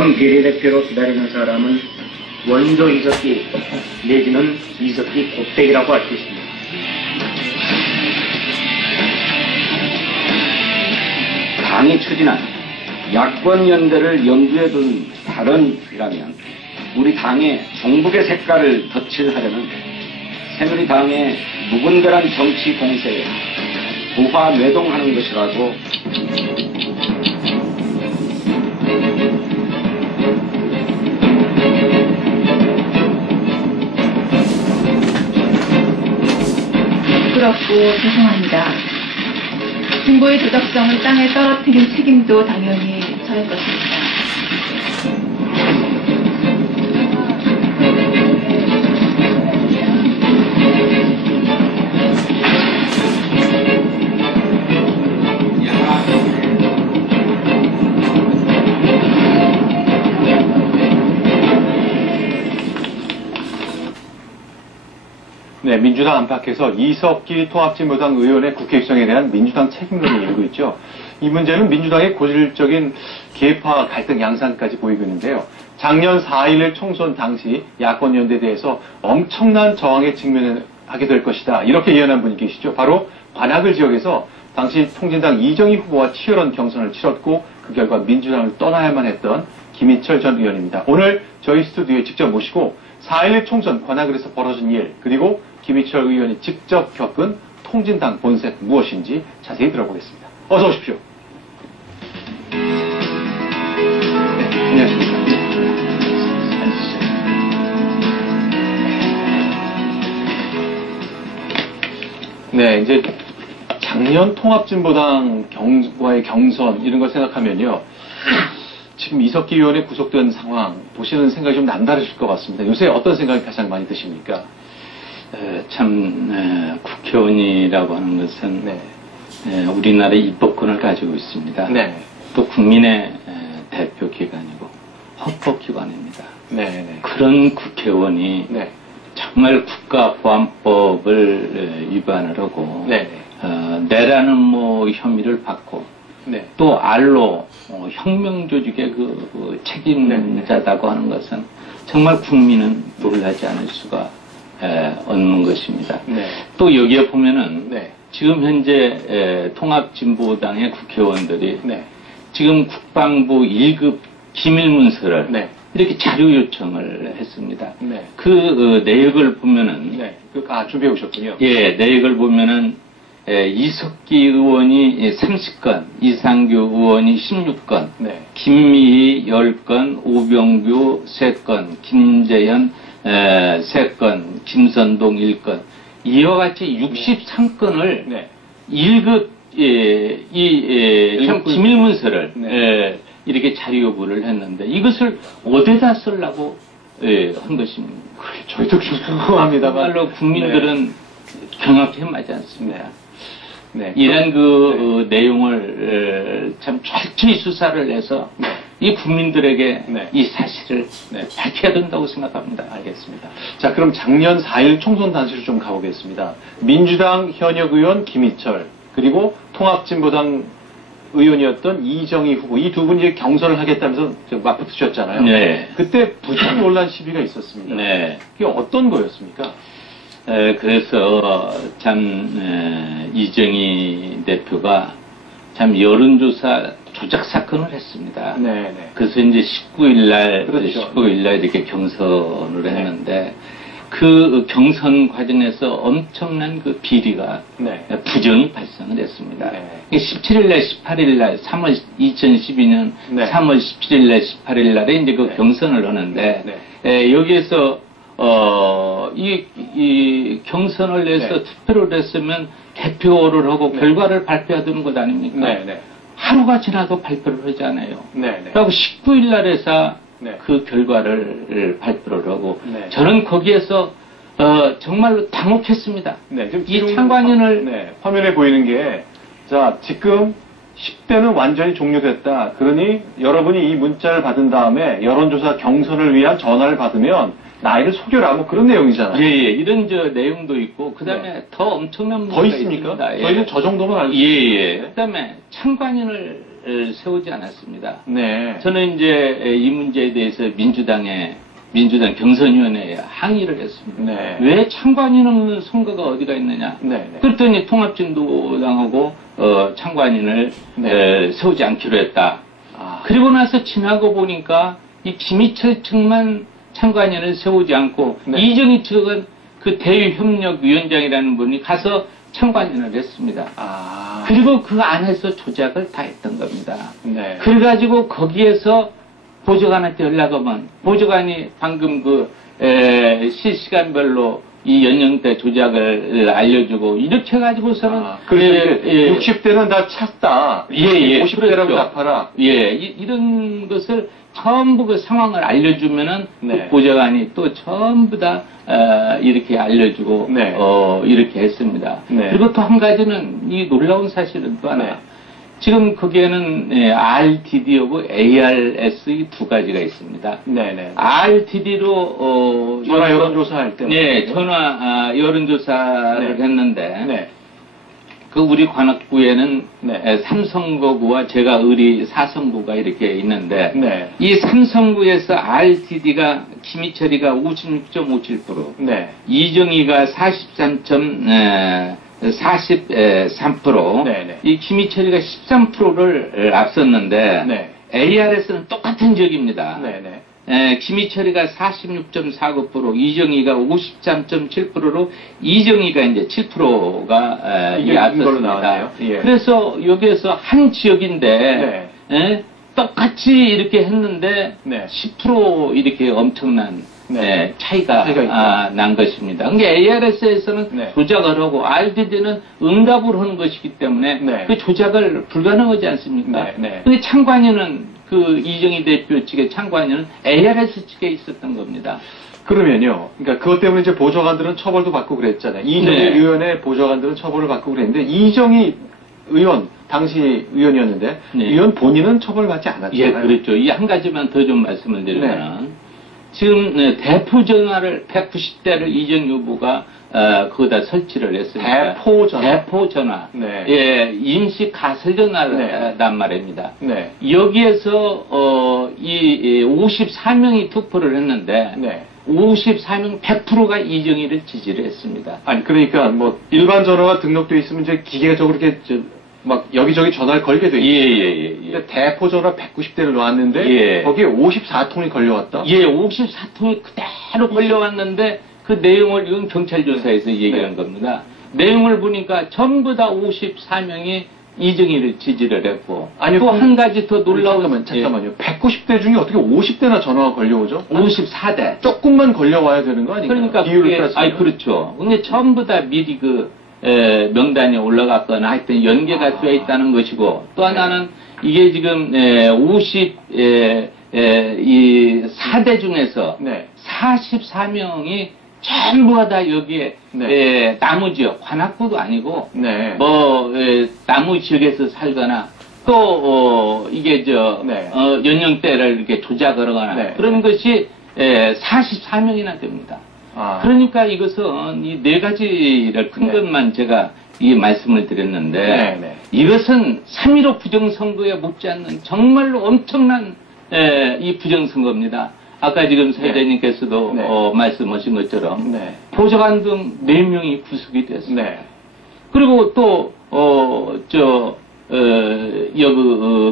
당 비례대표로 기다리는 사람은 원조 이석기 내지는 이석기 곱대기라고 할 수 있습니다. 당이 추진한 야권연대를 염두에 둔 발언이라면 우리 당의 종북의 색깔을 덧칠하려는 새누리당의 무분별한 정치 공세에 부화 매동하는 것이라고 부끄럽고 죄송합니다. 정보의 도덕성을 땅에 떨어뜨린 책임도 당연히 저의 것입니다. 네, 민주당 안팎에서 이석기 통합진보당 의원의 국회 입성에 대한 민주당 책임론이 일고 있죠. 이 문제는 민주당의 고질적인 계파 갈등 양상까지 보이고 있는데요. 작년 4.11 총선 당시 야권연대에 대해서 엄청난 저항에 직면하게 될 것이다. 이렇게 예언한 분이 계시죠. 바로 관악을 지역에서 당시 통진당 이정희 후보와 치열한 경선을 치렀고 그 결과 민주당을 떠나야만 했던 김희철 전 의원입니다. 오늘 저희 스튜디오에 직접 모시고 4.11 총선 관악을에서 벌어진 일, 그리고 김희철 의원이 직접 겪은 통진당 본색 무엇인지 자세히 들어보겠습니다. 어서 오십시오. 네, 안녕하십니까. 네, 이제 작년 통합진보당과의 경선 이런 걸 생각하면요. 지금 이석기 의원의 구속된 상황 보시는 생각이 좀 남다르실 것 같습니다. 요새 어떤 생각이 가장 많이 드십니까? 국회의원이라고 하는 것은 우리나라의 입법권을 가지고 있습니다. 네. 또 국민의 대표기관이고 헌법기관입니다. 네. 그런 국회의원이 네. 정말 국가보안법을 위반을 하고 내라는 혐의를 받고 또 알로 혁명조직의 그 책임자다고 하는 것은 정말 국민은 놀라지 않을 수가 없는 것입니다. 또 여기에 보면은 지금 현재 통합진보당의 국회의원들이 지금 국방부 1급 기밀문서를 이렇게 자료 요청을 했습니다. 그 내역을 보면은 준비해 오셨군요. 예, 내역을 보면은 이석기 의원이 30건, 이상규 의원이 16건, 김미희 10건, 오병규 3건, 김재현 3건, 김선동 1건, 이와 같이 63건을 1급 기밀문서를 이렇게 자료 요구를 했는데 이것을 어디다 쓰려고 한 것입니다. 저희도 궁금합니다만 정말로 국민들은 경악해 마지 않습니다. 이런 내용을 참 철저히 수사를 해서 이 국민들에게 이 사실을 밝혀야 된다고 생각합니다. 알겠습니다. 자, 그럼 작년 4.1 총선 당시로 좀 가보겠습니다. 민주당 현역 의원 김희철, 그리고 통합진보당 의원이었던 이정희 후보, 이 두 분이 경선을 하겠다면서 맞붙으셨잖아요. 그때 부정 논란 시비가 있었습니다. 그게 어떤 거였습니까? 그래서 참 이정희 대표가 참 여론조사 조작 사건을 했습니다. 그래서 이제 19일날 이렇게 경선을 했는데 그 경선 과정에서 엄청난 그 비리가 부정이 발생을 했습니다. 17일날, 18일날, 2012년 3월 17일날, 18일날에 이제 그 경선을 하는데 여기에서 이 경선을 해서 투표를 했으면 개표를 하고 결과를 결과를 발표해야 되는 것 아닙니까? 하루가 지나도 발표를 하지 않아요. 그리고 19일날 해서 그 결과를 발표를 하고 저는 거기에서 정말로 당혹했습니다. 이 참관인을 화면에 보이는 게 자, 지금 10대는 완전히 종료됐다. 그러니 여러분이 이 문자를 받은 다음에 여론조사 경선을 위한 전화를 받으면 나이를 속여라, 뭐 그런 내용이잖아요. 이런 내용도 있고, 그 다음에 더 엄청난 문제가 있습니까? 있습니다. 저희는 저 정도만 알고 있습니다. 그 다음에 참관인을 조작을 세우지 않았습니다. 네. 저는 이제 이 문제에 대해서 민주당 경선위원회에 항의를 했습니다. 네. 왜 참관인 없는 선거가 어디가 있느냐? 네. 그랬더니 통합진보당하고 참관인을 네. 세우지 않기로 했다. 아. 그리고 나서 지나고 보니까 이 김희철 측만 참관인을 세우지 않고 네. 이정희 측은 그 대외협력위원장이라는 분이 가서 참관인을 했습니다. 아. 그리고 그 안에서 조작을 다 했던 겁니다. 네. 그래가지고 거기에서 보좌관한테 연락하면 보좌관이 방금 실시간별로 이 연령대 조작을 알려주고 이렇게 해가지고서는 그래서 60대는 다 찼다. 50대라고 그렇죠. 답하라. 이런 것을 전부 그 상황을 알려주면은 네. 그 보좌관이 또 전부 다 이렇게 알려주고 네. 이렇게 했습니다. 네. 그리고 또 한 가지는 이 놀라운 사실은 또 하나. 네. 지금 거기에는 RTD하고 ARS 이 두 가지가 있습니다. 네네. RTD로 전화 여론조사할 때. 네, 전화 여론조사를 네. 했는데 네. 그 우리 관악구에는 네. 3선거구와 제가 의리 4선구가 이렇게 있는데 네. 이 3선구에서 RTD가 김희철이가 56.57%, 네. 이정희가 43%, 네네. 이 김희철이가 13%를 앞섰는데 네. ARS는 똑같은 지역입니다. 네네. 김희철이가 46.49%, 이정희가 53.7%로 이정희가 이제 7%가 이게 걸로 앞섰습니다. 나왔네요. 예. 그래서 여기에서 한 지역인데 똑같이 이렇게 했는데 네. 10% 이렇게 엄청난 네. 차이가 난 것입니다. 그러니까 ARS에서는 네. 조작을 하고 RTD는 응답을 하는 것이기 때문에 네. 그 조작을 불가능하지 않습니까? 네. 네. 근데 참관인은 그 이정희 대표 측의 참관인은 ARS 측에 있었던 겁니다. 그러면요. 그러니까 그것 때문에 이제 보좌관들은 처벌도 받고 그랬잖아요. 이정희 네. 의원의 보좌관들은 처벌을 받고 그랬는데 이정희 의원 당시 의원이었는데 네. 의원 본인은 처벌받지 않았잖아요. 예, 그렇죠. 이 한 가지만 더 좀 말씀을 드리면 지금 대포 전화를 190대를 이정희 후보가 거기다 설치를 했습니다. 대포 전화. 대포 전화. 네. 예, 임시 가설 전화란 말입니다. 네. 여기에서 이 54명이 투표를 했는데 네. 54명 100%가 이정희를 지지를 했습니다. 아니 그러니까 뭐 일반 전화가 등록돼 있으면 이제 기계적으로 이렇게 막 여기저기 전화를 걸게 돼 있어요. 근데 대포 전화 190대를 놨는데 거기에 54통이 걸려왔다. 54통이 그대로 걸려왔는데 그 내용을 이건 경찰 조사에서 얘기한 겁니다. 내용을 보니까 전부 다 54명이 이정희를 지지를 했고 또 한 가지 더 놀라운 잠깐만요. 190대 중에 어떻게 50대나 전화가 걸려오죠? 54대. 조금만 걸려와야 되는 거 아닌가요? 그러니까 비율을 따지면. 그렇죠. 근데 전부 다 미리 명단에 올라갔거나 하여튼 연계가 되어 있다는 것이고 또 하나는 이게 지금 54대 중에서 44명이 전부가 다 여기에 나무 지역, 관악구도 아니고 나무 지역에서 살거나 또 이게 연령대를 이렇게 조작을 하거나 그런 것이 44명이나 됩니다. 그러니까 이것은 이 네 가지를 큰 것만 제가 이 말씀을 드렸는데 이것은 3.15 부정선거에 못지않는 정말로 엄청난 이 부정선거입니다. 아까 지금 사회자님께서도 말씀하신 것처럼 보좌관 등 4명이 구속이 됐습니다. 그리고 또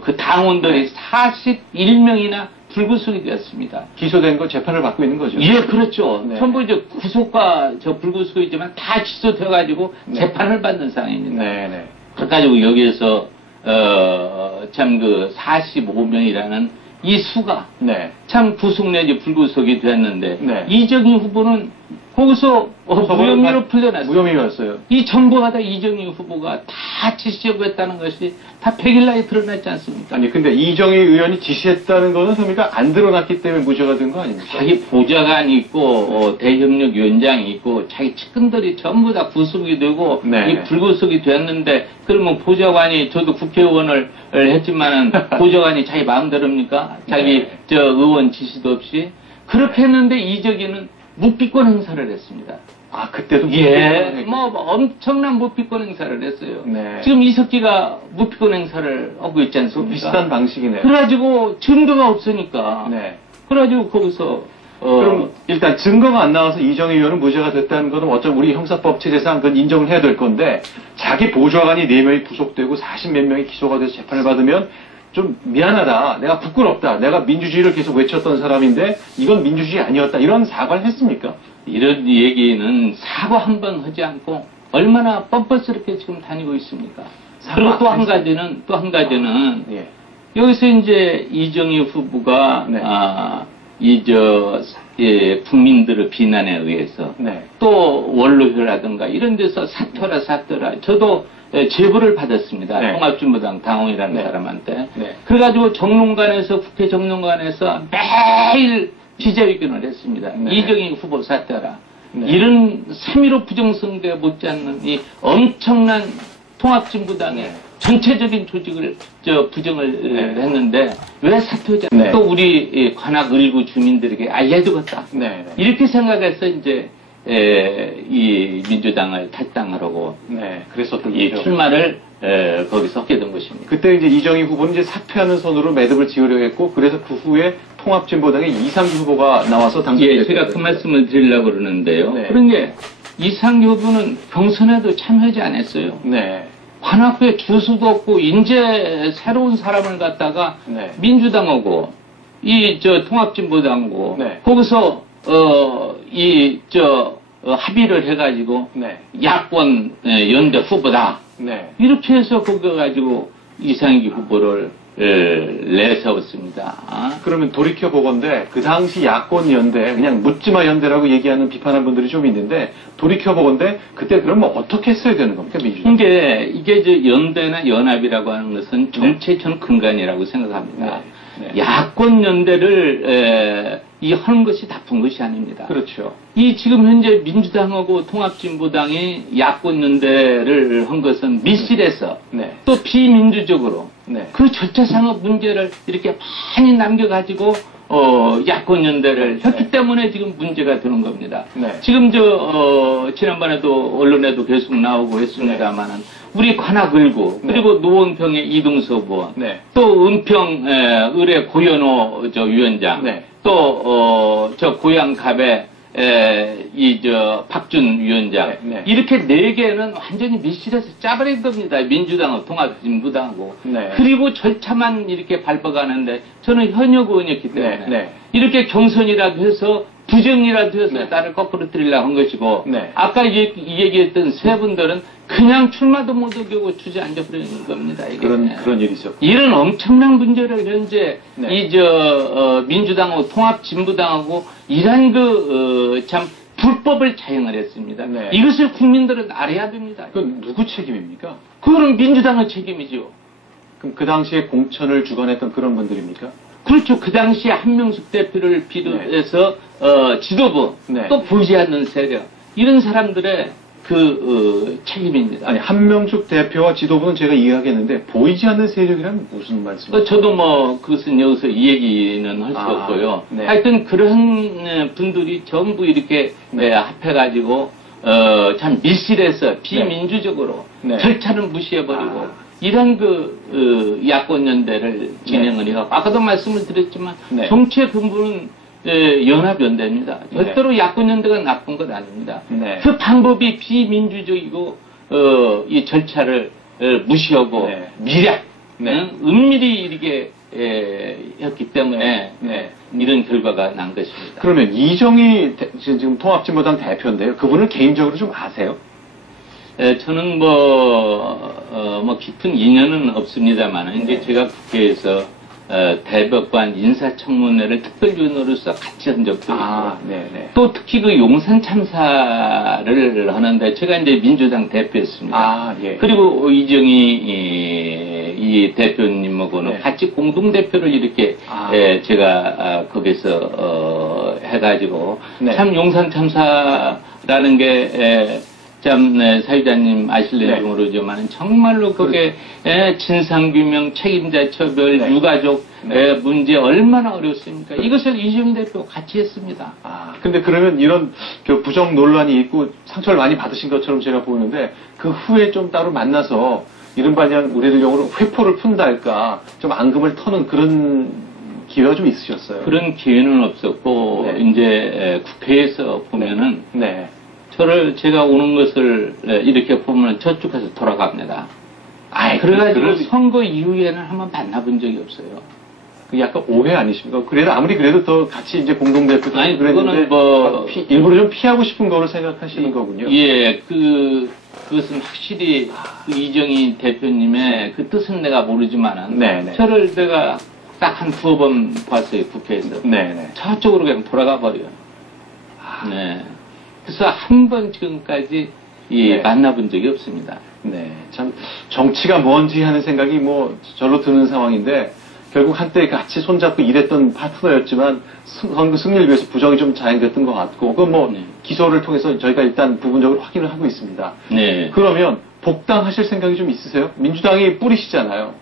그 당원들이 41명이나 불구속이 되었습니다. 기소된 거 재판을 받고 있는 거죠? 예, 그렇죠. 전부 이제 구속과 불구속이지만 다 기소돼가지고 재판을 받는 상황입니다. 그래가지고 여기에서 참 그 45명이라는 이 수가 참 구속 내지 불구속이 됐는데 이정희 후보는 거기서 무혐의로 풀려났어요. 무혐의였어요. 이 정부가 다 이정희 후보가 다 지시하고 했다는 것이 다 100일날에 드러났지 않습니까? 아니 근데 이정희 의원이 지시했다는 거는 그러니까 안 드러났기 때문에 무죄가 된 거 아닙니까? 자기 보좌관이 있고 대협력위원장이 있고 자기 측근들이 전부 다 구속이 되고 이 불구속이 됐는데 그러면 보좌관이 저도 국회의원을 했지만은 보좌관이 자기 마음대로입니까? 자기 의원 지시도 없이 그렇게 했는데 이정희는 묵비권 행사를 했습니다. 아, 그때도 예, 뭐 엄청난 무피권 행사를 했어요. 네. 지금 이석기가 무피권 행사를 하고 있지 않습니까? 비슷한 방식이네요. 그래가지고 증거가 없으니까. 네. 그래가지고 거기서 그럼 일단 증거가 안 나와서 이정희 의원은 무죄가 됐다는 것은 어쩌면 우리 형사법 체제상 그건 인정을 해야 될 건데 자기 보좌관이 4명이 구속되고 40몇 명이 기소가 돼서 재판을 받으면 좀 미안하다. 내가 부끄럽다. 내가 민주주의를 계속 외쳤던 사람인데 이건 민주주의 아니었다. 이런 사과를 했습니까? 이런 얘기는 사과 한 번 하지 않고 얼마나 뻔뻔스럽게 지금 다니고 있습니까? 그리고 또 한 가지는 예. 여기서 이제 이정희 후보가 네. 국민들의 비난에 의해서 네. 또 원로회라든가 이런 데서 사퇴라. 저도 제보를 받았습니다. 네. 통합진보당 당원이라는 네. 사람한테. 네. 그래가지고 국회 정론관에서 매일 기자회견을 했습니다. 네. 이정희 후보 사퇴라. 네. 이런 3.15 부정선거에 못지않는 이 엄청난 통합진보당의 전체적인 조직을 부정을 했는데 왜 사퇴하지 않나? 네. 또 우리 관악 을구 주민들에게 알려주겠다. 네. 이렇게 생각해서 이제 이 민주당을 탈당하려고 네. 그랬었던 이 거죠. 출마를 거기서 하게 된 것입니다. 그때 이제 이정희 후보는 이제 사퇴하는 선으로 매듭을 지으려고 했고 그래서 그 후에 통합진보당의 이상규 후보가 나와서 당선됐어요. 예, 제가 그 말씀을 드리려고 그러는데요. 네. 그런 게 이상규 후보는 경선에도 참여하지 않았어요. 네. 관악구에 주수도 없고 이제 새로운 사람을 갖다가 네. 민주당하고 통합진보당하고 네. 거기서 합의를 해가지고 네. 야권 연대 후보다 네. 이렇게 해서 그거 가지고 이상규 후보를 내세웠습니다. 그러면 돌이켜보건데 그 당시 야권 연대 그냥 묻지마 연대라고 얘기하는 비판한 분들이 좀 있는데 돌이켜보건데 그때 그러면 어떻게 했어야 되는 겁니까 민주당? 이게 연대나 연합이라고 하는 것은 정치의 전 근간이라고 생각합니다. 네. 야권 연대를 하는 것이 나쁜 것이 아닙니다. 그렇죠. 지금 현재 민주당하고 통합진보당이 야권 연대를 한 것은 미실해서 네. 또 비민주적으로 네. 그 절차상의 문제를 이렇게 많이 남겨가지고 야권 연대를 했기 때문에 지금 문제가 되는 겁니다. 네. 지금 지난번에도 언론에도 계속 나오고 했습니다만은 우리 관악 을구 그리고 노원평의 이동섭 의원 네. 또 은평 을의 고현호 위원장 네. 또 고양갑의 박준 위원장 네. 이렇게 4개는 완전히 밀실에서 짜버린 겁니다. 민주당하고 통합진보당하고 네. 그리고 절차만 이렇게 밟아가는데 저는 현역 의원이었기 때문에 네. 이렇게 경선이라도 해서 부정이라도 해서 네. 나를 거꾸로 드리려고 한 것이고 네. 아까 얘기했던 세 분들은 그냥 출마도 못하게 하고 주저앉아버리는 겁니다. 이게. 그런 일이죠. 이런 엄청난 문제를 현재 네. 민주당하고 통합진보당하고 이런 참 불법을 자행을 했습니다. 네. 이것을 국민들은 알아야 됩니다. 그건 누구 책임입니까? 그거는 민주당의 책임이죠. 그럼 그 당시에 공천을 주관했던 그런 분들입니까? 그렇죠. 그 당시에 한명숙 대표를 비롯해서 지도부 네. 또 보이지 않는 세력 이런 사람들의 책임입니다. 아니 한명숙 대표와 지도부는 제가 이해하겠는데 보이지 않는 세력이란 무슨 말씀이세요? 저도 그것은 여기서 이 얘기는 할 수 없고요. 네. 하여튼 그런 분들이 전부 이렇게 합해가지고 참 밀실해서 비민주적으로 네. 절차를 무시해버리고 이런 야권 연대를 진행을 해요. 아까도 말씀을 드렸지만 네. 정치의 근본은 연합연대입니다. 절대로 야권연대가 나쁜 건 아닙니다. 네. 그 방법이 비민주적이고 이 절차를 무시하고 네. 미략, 네. 은밀히 이렇게 했기 때문에 이런 결과가 난 것입니다. 그러면 이정희 지금 통합진보당 대표인데요. 그분을 개인적으로 좀 아세요? 저는 깊은 인연은 없습니다만 이제 제가 국회에서 대법관 인사청문회를 특별위원으로서 같이 한 적도 있고 네네. 또 특히 용산 참사를 하는데 제가 이제 민주당 대표였습니다. 예. 그리고 이정희 이 대표님하고는 같이 공동 대표를 이렇게 제가 거기서 해가지고 참 용산 참사라는 게 참, 사유자님 아실는지 모르지만, 정말로 그게, 진상규명, 책임자 처벌, 유가족, 문제 얼마나 어렵습니까? 이것을 이재명 대표 같이 했습니다. 근데 그러면 이런 부정 논란이 있고 상처를 많이 받으신 것처럼 제가 보는데, 그 후에 좀 따로 만나서, 이른바 그냥 우리들 용어로 회포를 푼달까, 좀 앙금을 터는 그런 기회가 좀 있으셨어요? 그런 기회는 없었고, 이제 국회에서 보면은, 제가 오는 것을 이렇게 보면 저쪽 가서 돌아갑니다. 그래가지고 선거 이후에는 한번 만나본 적이 없어요. 그 약간 오해 아니십니까? 그래도 아무리 그래도 더 같이 이제 공동대표도 아니, 그랬는데 그거는 일부러 좀 피하고 싶은 거로 생각하시는 거군요. 예, 그것은 확실히 그 이정희 대표님의 그 뜻은 내가 모르지만은 저를 내가 딱 한 두어 번 봤어요, 국회에서. 저쪽으로 그냥 돌아가 버려요. 그래서 한 번 지금까지 만나본 적이 없습니다. 참 정치가 뭔지 하는 생각이 뭐 절로 드는 상황인데 결국 한때 같이 손잡고 일했던 파트너였지만 선거 승리를 위해서 부정이 좀 자행됐던 것 같고 그건 뭐 기소를 통해서 저희가 일단 부분적으로 확인을 하고 있습니다. 그러면 복당하실 생각이 좀 있으세요? 민주당이 뿌리시잖아요.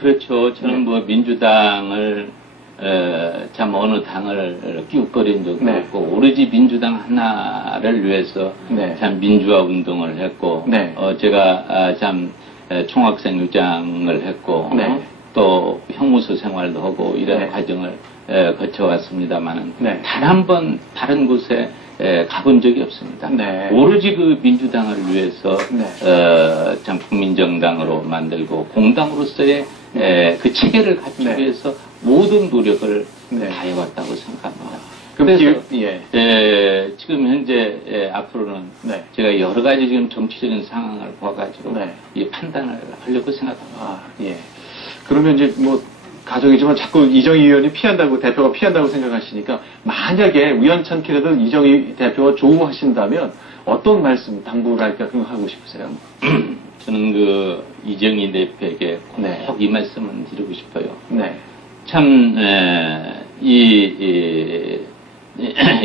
그렇죠. 저는 뭐 민주당을 참 어느 당을 끼웃거린 적도 없고 오로지 민주당 하나를 위해서 참 민주화 운동을 했고 제가 참 총학생 위장을 했고 또 형무소 생활도 하고 이런 과정을 거쳐왔습니다만은 단 한 번 다른 곳에 가본 적이 없습니다. 오로지 그 민주당을 위해서 참 국민정당으로 만들고 공당으로서의 그 체계를 갖추기 위해서 모든 노력을 다해왔다고 생각합니다. 그래서 지금 현재 앞으로는 제가 여러 가지 지금 정치적인 상황을 봐가지고 이 판단을 하려고 생각합니다. 그러면 이제 뭐 가정이지만 자꾸 이정희 의원이 피한다고 대표가 피한다고 생각하시니까 만약에 우연찮게라도 이정희 대표가 조우하신다면 어떤 말씀 당부를 할까 생각하고 싶으세요? 저는 그 이정희 대표에게 꼭 이 말씀을 드리고 싶어요. 참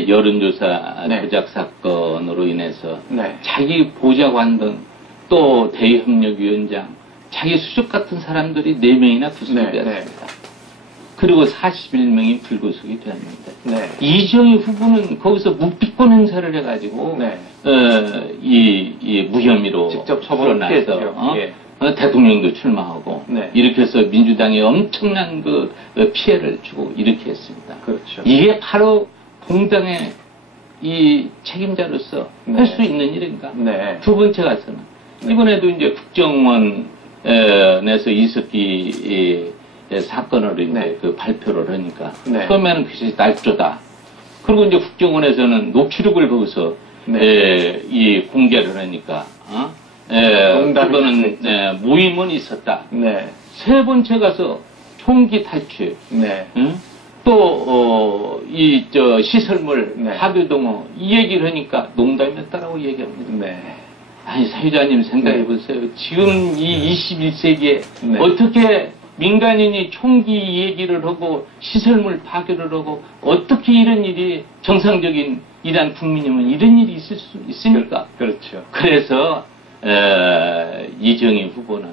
여론조사 조작 사건으로 인해서 자기 보좌관 또 대의협력위원장 자기 수석 같은 사람들이 4명이나 구속이 되었습니다. 그리고 41명이 불구속이 되었는데 이정희 후보는 거기서 묵비권 행사를 해가지고 이 무혐의로 직접 처벌을 나서 대통령도 출마하고 이렇게 해서 민주당에 엄청난 그 피해를 주고 이렇게 했습니다. 이게 바로 공당의 이 책임자로서 할 수 있는 일인가? 두 번째 가서는 이번에도 이제 국정원에서 이석기 사건으로 이제 그 발표를 하니까 처음에는 그것이 날조다. 그리고 이제 국정원에서는 녹취록을 거기서 이 공개를 하니까 그거는 모임은 있었다. 세 번째 가서 총기 탈취, 또 이 시설물 파괴동호 이 얘기를 하니까 농담이었다라고 얘기합니다. 아니 사유자님 생각해 보세요. 지금 이 21세기에 어떻게 민간인이 총기 얘기를 하고 시설물 파괴를 하고 어떻게 이런 일이 정상적인 이란 국민이면 이런 일이 있을 수 있습니까? 그래서 이정희 후보는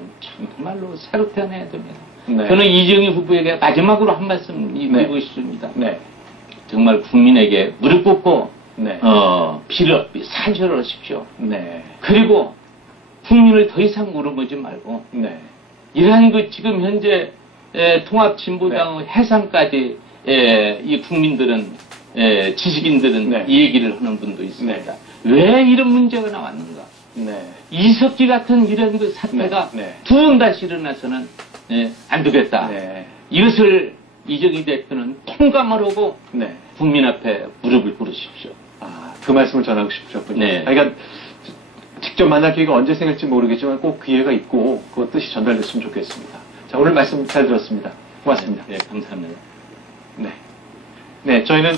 정말로 새로 태어나야 됩니다. 저는 이정희 후보에게 마지막으로 한 말씀 드리고 싶습니다. 정말 국민에게 무릎 꿇고 사죄를 하십시오. 그리고 국민을 더 이상 물어보지 말고 이러한 그 지금 현재 통합진보당의 해산까지 이 국민들은 지식인들은 이 얘기를 하는 분도 있습니다. 왜 이런 문제가 나왔는가? 이석기 같은 이런 그 사태가 두 번 다시 일어나서는 안 되겠다. 이것을 이정희 대표는 통감을 하고 국민 앞에 무릎을 꿇으십시오. 그 말씀을 전하고 싶으셨군요. 그러니까 직접 만날 기회가 언제 생길지 모르겠지만 꼭 기회가 있고 그 뜻이 전달됐으면 좋겠습니다. 자, 오늘 말씀 잘 들었습니다. 고맙습니다. 감사합니다. 저희는